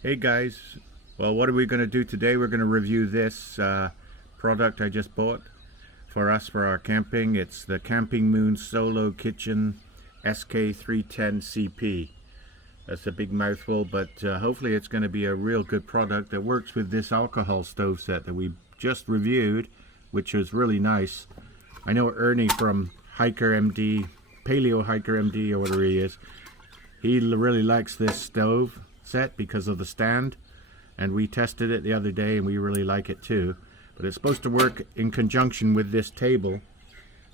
Hey guys, well, what are we going to do today? We're going to review this product I just bought for us for our camping. It's the Campingmoon Solo Kitchen SK-310CP. That's a big mouthful, but hopefully it's going to be a real good product that works with this alcohol stove set that we just reviewed, which was really nice. I know Ernie from HikerMD, paleohikermd or whatever he is, he really likes this stove set because of the stand, and we tested it the other day and we really like it too. But it's supposed to work in conjunction with this table,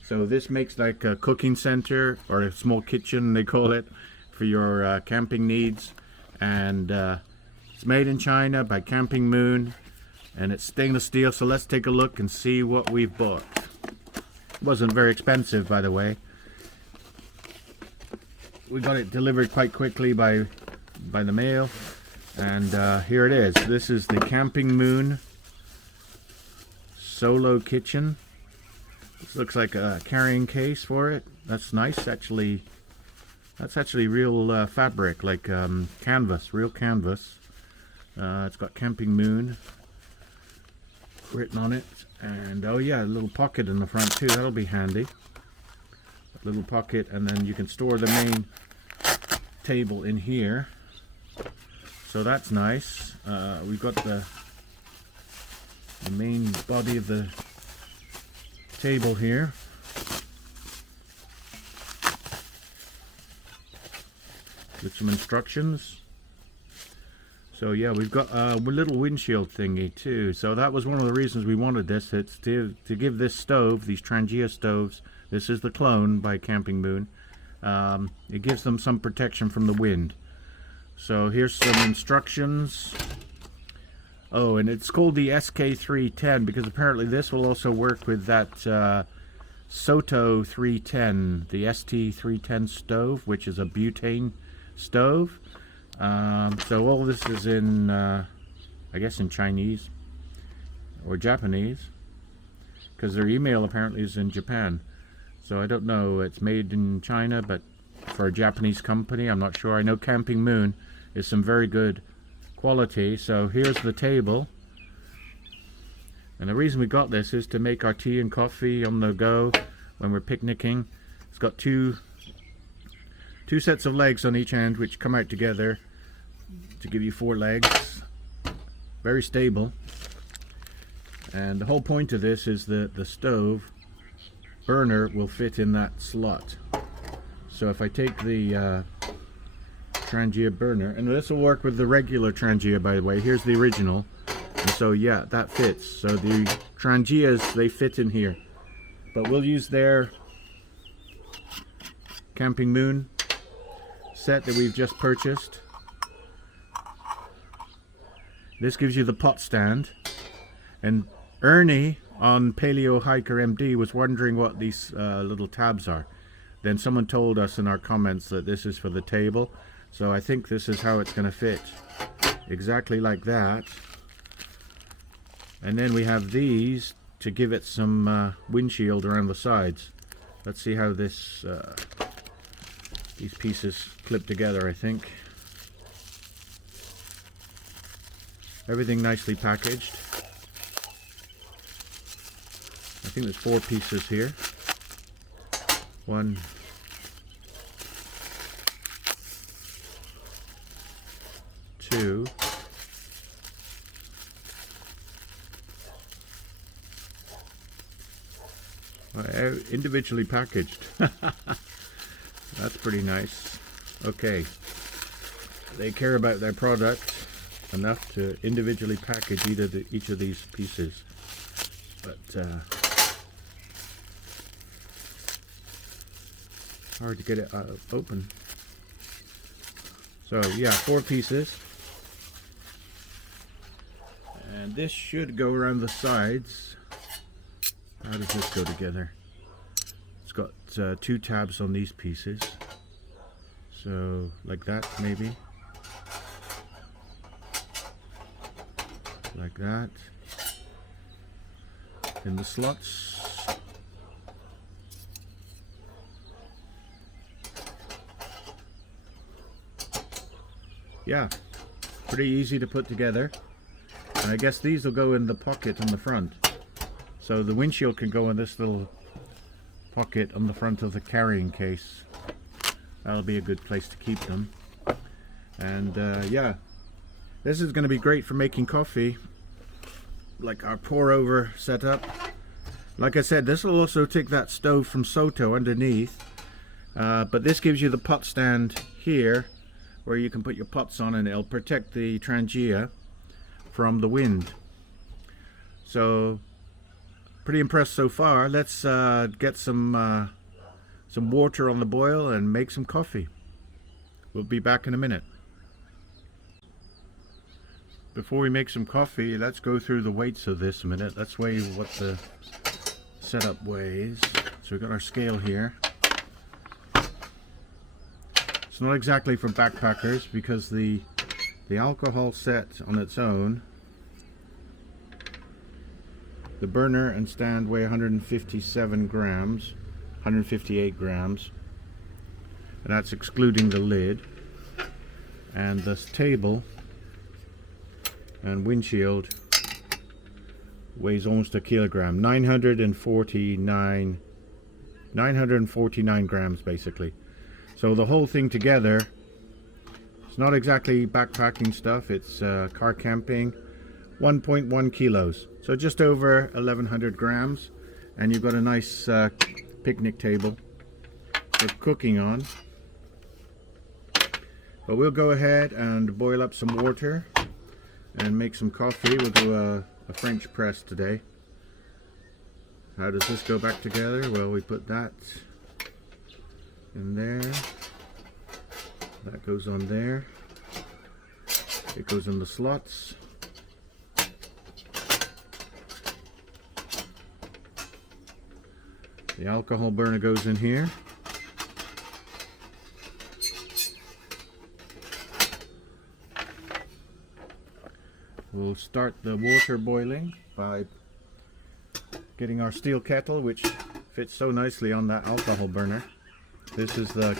so this makes like a cooking center or a small kitchen they call it for your camping needs. And it's made in China by Campingmoon and it's stainless steel. So let's take a look and see what we've bought. It wasn't very expensive, by the way. We got it delivered quite quickly by the mail, and here it is. This is the Campingmoon Solo Kitchen. This looks like a carrying case for it. That's nice. Actually, that's actually real fabric, like canvas, real canvas. It's got Campingmoon written on it, and oh yeah, a little pocket in the front too. That'll be handy. A little pocket, and then you can store the main table in here. So that's nice. We've got the main body of the table here. With some instructions. So yeah, we've got a little windshield thingy too. So that was one of the reasons we wanted this. It's to give this stove, these Trangia stoves, this is the clone by Campingmoon, it gives them some protection from the wind. So here's some instructions. Oh, and it's called the SK-310 because apparently this will also work with that Soto 310, the ST310 stove, which is a butane stove. So all this is in, I guess in Chinese or Japanese, because their email apparently is in Japan. So I don't know, it's made in China, but for a Japanese company, I'm not sure. I know Campingmoon is some very good quality. So here's the table, and the reason we got this is to make our tea and coffee on the go when we're picnicking. It's got two sets of legs on each end which come out together to give you 4 legs. Very stable, and the whole point of this is that the stove burner will fit in that slot. So if I take the Trangia burner, and this will work with the regular Trangia, by the way, here's the original, and so yeah, that fits. So the Trangias, they fit in here, but we'll use their Campingmoon set that we've just purchased. This gives you the pot stand, and Ernie on paleohikermd was wondering what these little tabs are. Then someone told us in our comments that this is for the table, so I think this is how it's going to fit, exactly like that. And then we have these to give it some windshield around the sides. Let's see how this these pieces clip together. I think everything nicely packaged. I think there's 4 pieces here. 1, 2, individually packaged. That's pretty nice. Okay, they care about their product enough to individually package each of these pieces. But hard to get it open. So yeah, 4 pieces, and this should go around the sides. How does this go together? It's got 2 tabs on these pieces, so like that, maybe like that. In the slots, yeah, Pretty easy to put together. And I guess these will go in the pocket on the front. So the windshield can go in this little pocket on the front of the carrying case. That'll be a good place to keep them. And yeah, this is going to be great for making coffee, like our pour over setup. Like I said, this will also take that stove from Soto underneath, but this gives you the pot stand here where you can put your pots on, and it'll protect the trangia from the wind. So pretty impressed so far. Let's get some water on the boil and make some coffee. We'll be back in a minute. Before we make some coffee, let's go through the weights of this a minute. Let's weigh what the setup weighs. So we've got our scale here. It's not exactly for backpackers because the alcohol set on its own, the burner and stand weigh 157 grams, 158 grams, and that's excluding the lid. And this table and windshield weighs almost a kilogram, 949 grams basically. So the whole thing together, it's not exactly backpacking stuff, it's car camping, 1.1 kilos. So just over 1100 grams. And you've got a nice picnic table for cooking on. But we'll go ahead and boil up some water and make some coffee. We'll do a French press today. How does this go back together? Well, we put that in there. That goes on there. It goes in the slots. The alcohol burner goes in here. We'll start the water boiling by getting our steel kettle, which fits so nicely on that alcohol burner. This is the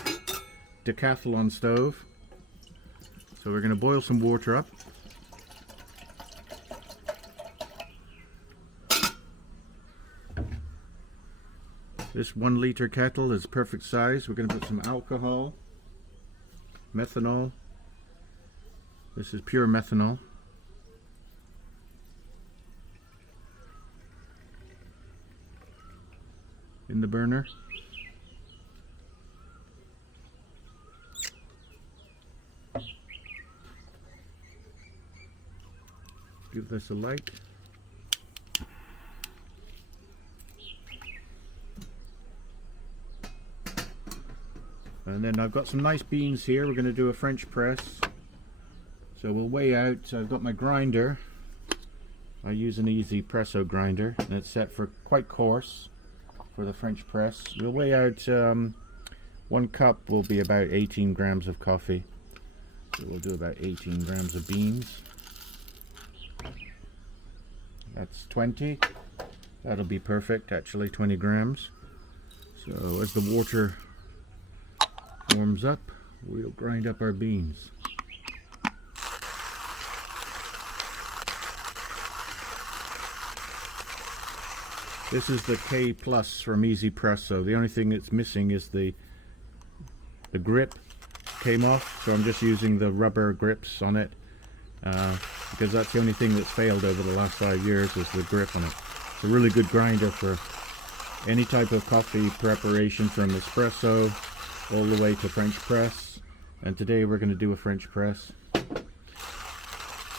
decathlon stove. So we're going to boil some water up. This 1 liter kettle is perfect size. We're going to put some alcohol, methanol. This is pure methanol. In the burner. Give this a light. And then I've got some nice beans here. We're going to do a French press. So we'll weigh out. So I've got my grinder. I use an easy presso grinder, and it's set for quite coarse for the French press. We'll weigh out 1 cup will be about 18 grams of coffee. So we'll do about 18 grams of beans. That's 20. That'll be perfect, actually, 20 grams. So as the water warms up, we'll grind up our beans. This is the K Plus from Easy Presso. The only thing that's missing is the grip came off, so I'm just using the rubber grips on it because that's the only thing that's failed over the last 5 years is the grip on it. It's a really good grinder for any type of coffee preparation, from espresso all the way to French press. And today we're going to do a French press.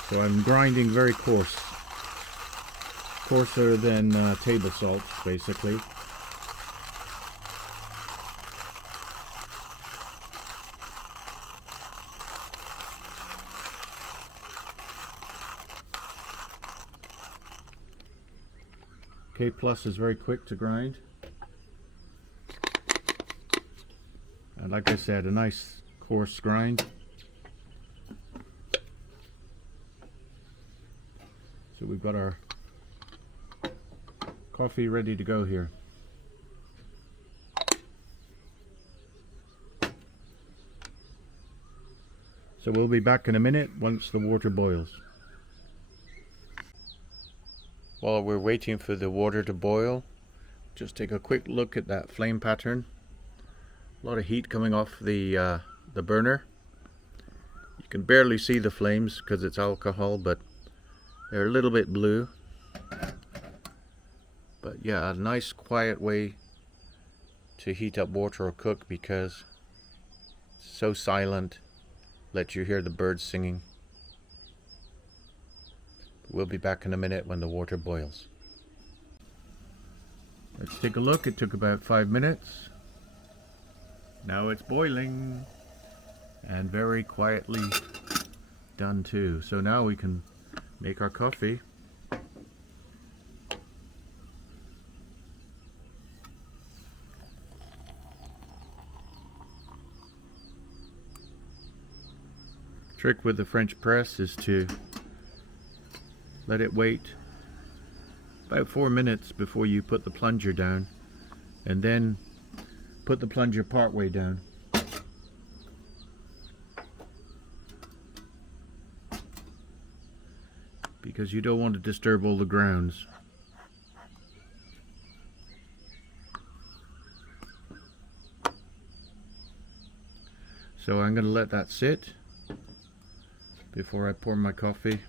So I'm grinding very coarse. Coarser than table salt, basically. K Plus is very quick to grind. And like I said, a nice coarse grind. So we've got our coffee ready to go here. So we'll be back in a minute once the water boils. While we're waiting for the water to boil, just take a quick look at that flame pattern. A lot of heat coming off the burner. You can barely see the flames because it's alcohol, but they're a little bit blue. But yeah, a nice quiet way to heat up water or cook, because it's so silent, let you hear the birds singing. We'll be back in a minute when the water boils. Let's take a look. It took about 5 minutes. Now it's boiling, and very quietly done too. So now we can make our coffee. Trick with the French press is to let it wait about 4 minutes before you put the plunger down, and then put the plunger part way down. Because you don't want to disturb all the grounds. So I'm going to let that sit before I pour my coffee.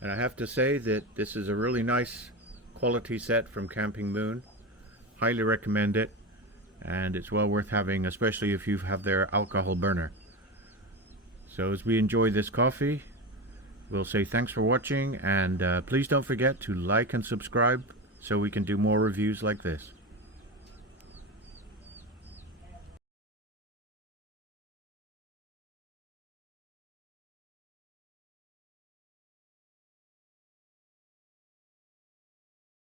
And I have to say that this is a really nice quality set from Campingmoon. Highly recommend it, and it's well worth having, especially if you have their alcohol burner. So as we enjoy this coffee, we'll say thanks for watching, and please don't forget to like and subscribe so we can do more reviews like this.